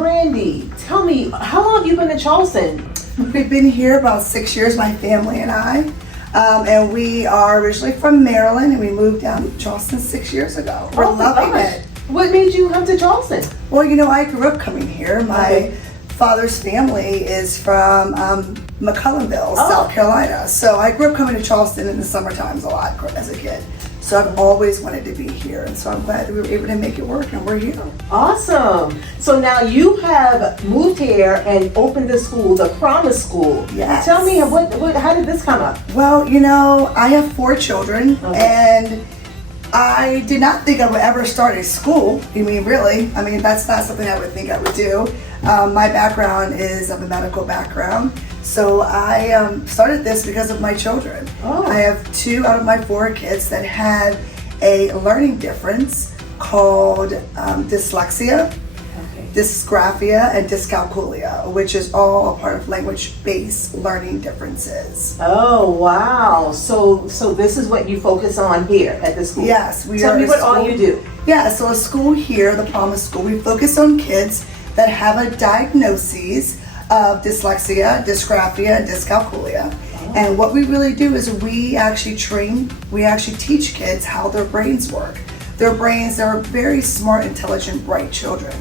Brandy, tell me, how long have you been in Charleston? We've been here about 6 years, my family and I. And we are originally from Maryland, and we moved down to Charleston 6 years ago. We're loving it. What made you come to Charleston? Well, you know, I grew up coming here. My father's family is from McCullenville, South Carolina. So I grew up coming to Charleston in the summer times a lot as a kid. So I've always wanted to be here, and so I'm glad that we were able to make it work, and we're here. Awesome. So now you have moved here and opened the school, the Promise School. Yes. Tell me, how did this come up? Well, you know, I have 4 children, and I did not think I would ever start a school. I mean, really? I mean, that's not something I would think I would do. My background is of a medical background. So I started this because of my children. I have 2 out of my 4 kids that had a learning difference called dyslexia, dysgraphia, and dyscalculia, which is all a part of language-based learning differences. Oh, wow. So this is what you focus on here at the school? Yes. Tell me what all you do. Yeah, so a school here, the Promise School, we focus on kids that have a diagnosis of dyslexia, dysgraphia, and dyscalculia. And what we really do is we actually teach kids how their brains work. Their brains are very smart, intelligent, bright children.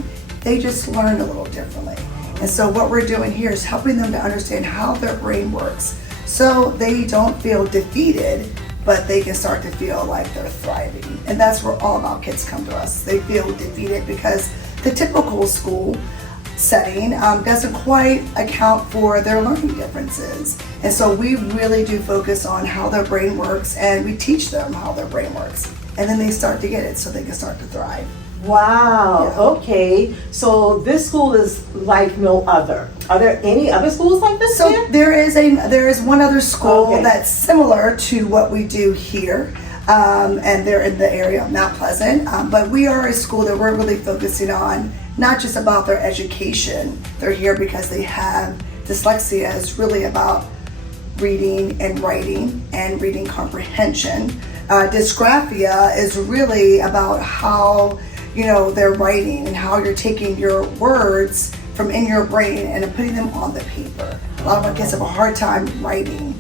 They just learn a little differently. And so what we're doing here is helping them to understand how their brain works so they don't feel defeated, but they can start to feel like they're thriving. And that's where all of our kids come to us. They feel defeated because the typical school setting doesn't quite account for their learning differences. And so we really do focus on how their brain works, and we teach them how their brain works. And then they start to get it so they can start to thrive. Wow, okay. So this school is like no other. Are there any other schools like this here? So there is one other school that's similar to what we do here. And they're in the area of Mount Pleasant. But we are a school that we're really focusing on not just about their education. They're here because they have dyslexia. It's really about reading and writing and reading comprehension. Dysgraphia is really about how, you know, they're writing and how you're taking your words from in your brain and putting them on the paper. A lot of our kids have a hard time writing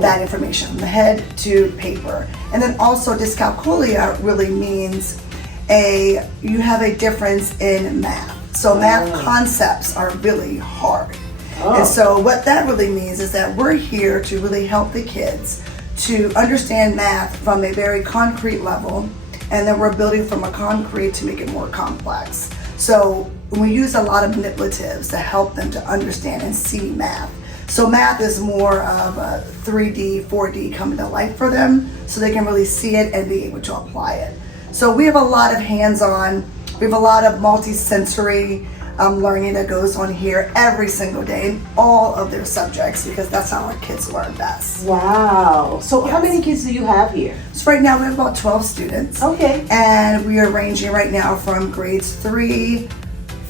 that information from the head to paper. And then also dyscalculia really means you have a difference in math. So math concepts are really hard. And so what that really means is that we're here to really help the kids to understand math from a very concrete level, and then we're building from a concrete to make it more complex. So we use a lot of manipulatives to help them to understand and see math. So math is more of a 3D, 4D coming to life for them, so they can really see it and be able to apply it. So we have a lot of hands-on, we have a lot of multi-sensory learning that goes on here every single day in all of their subjects, because that's how our kids learn best. Wow. So how many kids do you have here? So right now we have about 12 students. Okay. And we are ranging right now from grades 3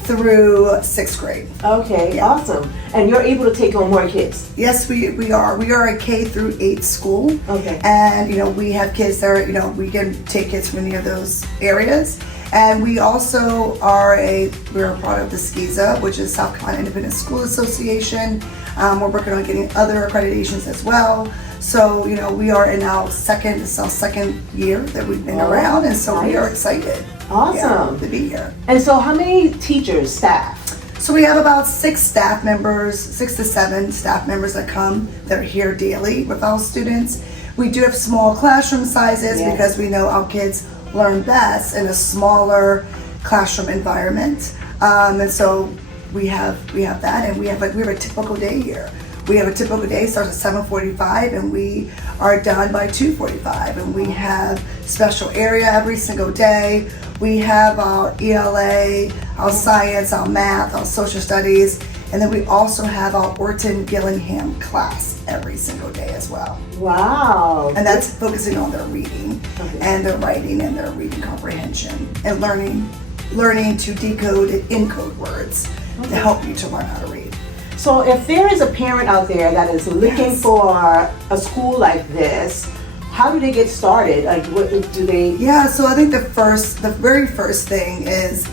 through 6th grade. Okay, awesome. And you're able to take on more kids? Yes, we are. We are a K through 8 school. Okay. And, you know, we have kids that are, you know, we can take kids from any of those areas. And we also we're a part of the SCISA, which is South Carolina Independent School Association. We're working on getting other accreditations as well. So, you know, we are in our second year that we've been around, and so we are excited. Awesome. To be here. And so how many teachers, staff? So we have about 6 to 7 staff members that come that are here daily with our students. We do have small classroom sizes because we know our kids learn best in a smaller classroom environment. And so we have that, and we have a typical day here. We have a typical day, starts at 7:45 and we are done by 2:45, and we have special area every single day. We have our ELA, our science, our math, our social studies, and then we also have our Orton Gillingham class every single day as well. Wow. And that's focusing on their reading and their writing and their reading comprehension and learning to decode and encode words to help you to learn how to read. So if there is a parent out there that is looking for a school like this, how do they get started? Like, what do they? Yeah, so I think the very first thing is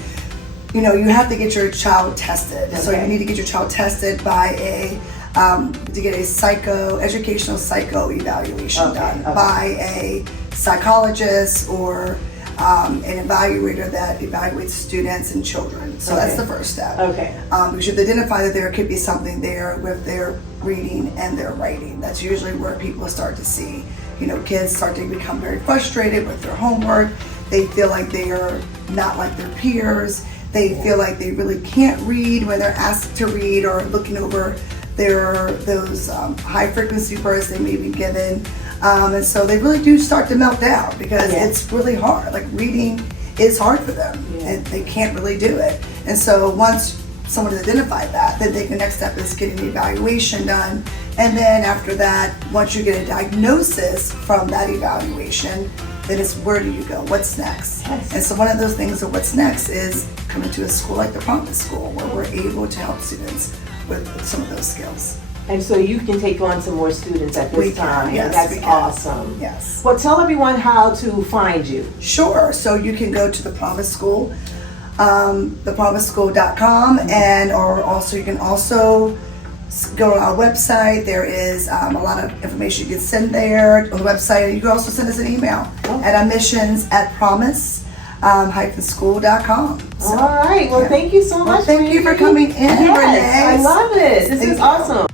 you know, you have to get your child tested. So Okay. you need to get your child tested by to get a educational psycho evaluation Okay, done okay. by a psychologist or an evaluator that evaluates students and children. So that's Okay. the first step. Okay. We should identify that there could be something there with their reading and their writing. That's usually where people start to see, you know, kids start to become very frustrated with their homework. They feel like they are not like their peers. They feel like they really can't read when they're asked to read, or looking over those high frequency words they may be given. And so they really do start to melt down because Yeah. it's really hard. Like reading is hard for them, Yeah. and they can't really do it. And so once someone has identified that, then the next step is getting the evaluation done. And then after that, once you get a diagnosis from that evaluation, then it's where do you go? What's next? Yes. And so one of those things of what's next is coming to a school like the Promise School, where we're able to help students with some of those skills. And so you can take on some more students at We this can, time. yes, That's we can. awesome. Yes. Well, tell everyone how to find you. Sure. So you can go to the Promise School, thepromiseschool.com, and or also you can also go to our website. There is a lot of information you can send there on the website. You can also send us an email at admissions@promise-school.com. So, All right. Well, yeah. thank you so much. Well, thank you for coming in, Yes, Renee. I love it. This Thank is you. awesome.